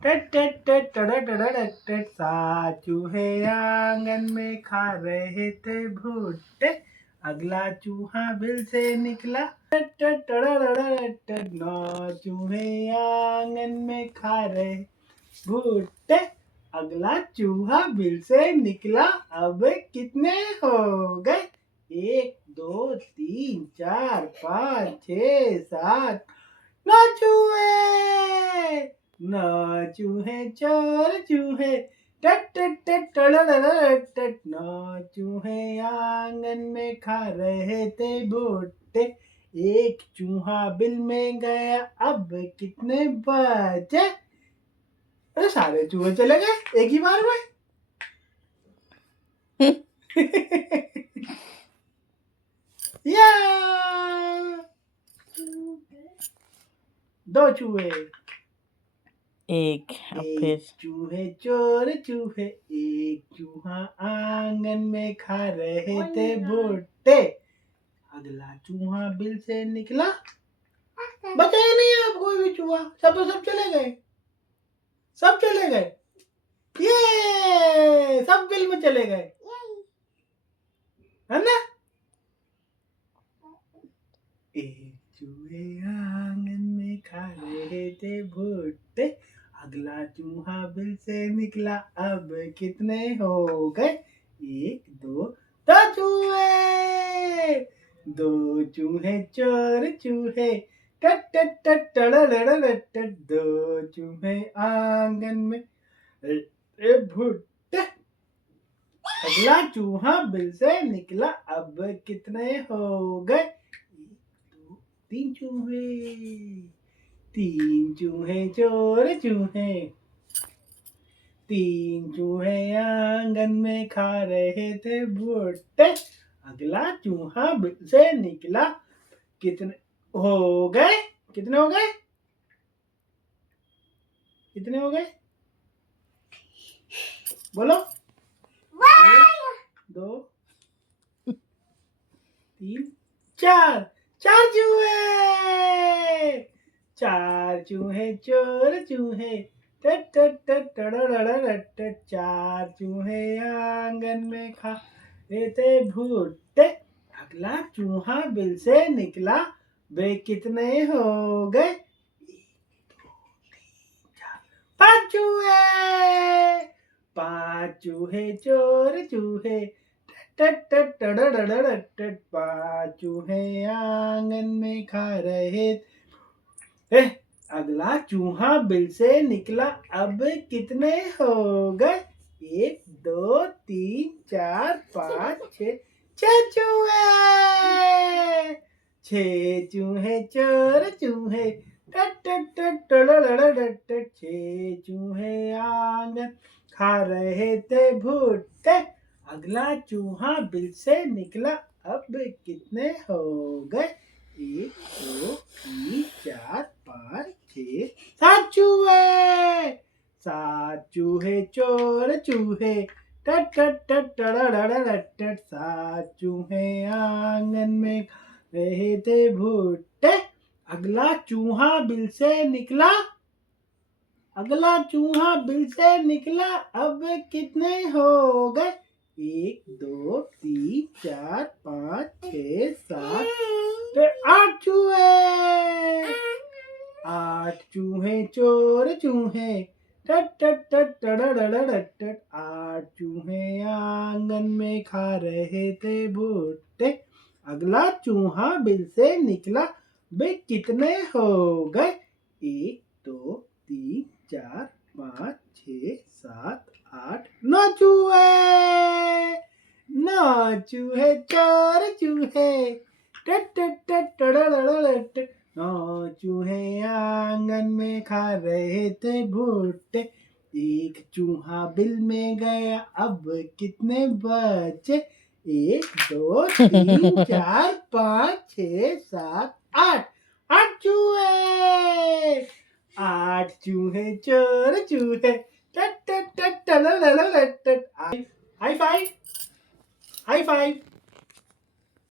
टट टट टट टड़ा टड़ा टट टट, सात चूहे आंगन में खा रहे थे भुट्टे, अगला चूहा बिल से निकला। टट टट टड़ा टड़ा टट टट, नौ चूहे आंगन में खा रहे भुट्टे, अगला चूहा बिल से निकला। अब कितने हो गए? 1 2 3 4 5 6 7 9 चूहे। 9 चूहे चोर चूहे, टट टट टट टट टट, 9 चूहे आंगन में खा रहे थे भुट्टे, एक चूहा बिल में गया। अब कितने बचे? अरे सारे चूहे चले गए एक ही बार में। या 2 चूहे। एक फिर चूहे चोर चूहे, एक चूहा आंगन में खा रहे थे भुट्टे, अगला चूहा बिल से निकला। बचा ही नहीं अब कोई भी चूहा, सब चले गए, सब चले गए। ये सब बिल में चले गए, है ना? एक चूहे आंगन में खा रहे थे भुट्टे, अगला चूहा बिल से निकला। अब कितने हो गए? 1 2 2 चूहे। 2 चूहे चोर चूहे, टट टट टट टट, 2 चूहे आंगन में भुट्टे, अगला चूहा बिल से निकला। अब कितने हो गए? 3 चूहे। 3 चूहे चोर चूहे, 3 चूहे आंगन में खा रहे थे भुट्टे, अगला चूहा बिल से निकला। कितने हो गए? कितने हो गए? कितने हो गए? बोलो। 1 2 3 4 4 चूहे। 4 चूहे चोर चूहे, टट टट टट टट, 4 चूहे आंगन में खा रहे थे भुट्टे, अगला चूहा बिल से निकला। वे कितने हो गए? 5 चूहे। 5 चूहे चोर चूहे, टट टट टट, 5 चूहे आंगन में खा रहे थे, अगला चूहा बिल से निकला। अब कितने हो गए? 1 2 3 4 5 6 6 चूहे। 6 चूहे चोर चूहे, टट टट टट, 6 चूहे आंगन खा रहे थे भुट्टे, अगला चूहा बिल से निकला। अब कितने हो गए? 1 2 3 4 5 6 7 चूहे। 7 चूहे चोर चूहे, टट टट टट, 7 चूहे आंगन में खा रहे थे भुट्टे, अगला चूहा बिल से निकला। अगला चूहा बिल से निकला। अब कितने हो गए? 1 2 3 4 5 6 7 8 चूहे। 8 चूहे चोर चूहे, टट टट टट, 8 चूहे आंगन में खा रहे थे भुट्टे, अगला चूहा बिल से निकला। वे कितने हो गए? 1 2 3 4 5 6 7 8 9 चूहे। 9 चूहे चोर चूहे, टट टट टट, 9 चूहे आंगन में खा रहे थे भुट्टे, एक चूहा बिल में गया। अब कितने बचे? 1 2 3 4 5 6 7 8 8 चूहे। 8 चूहे चोर चूहे, टट टट टट, हाई फाइव, हाई फाइव।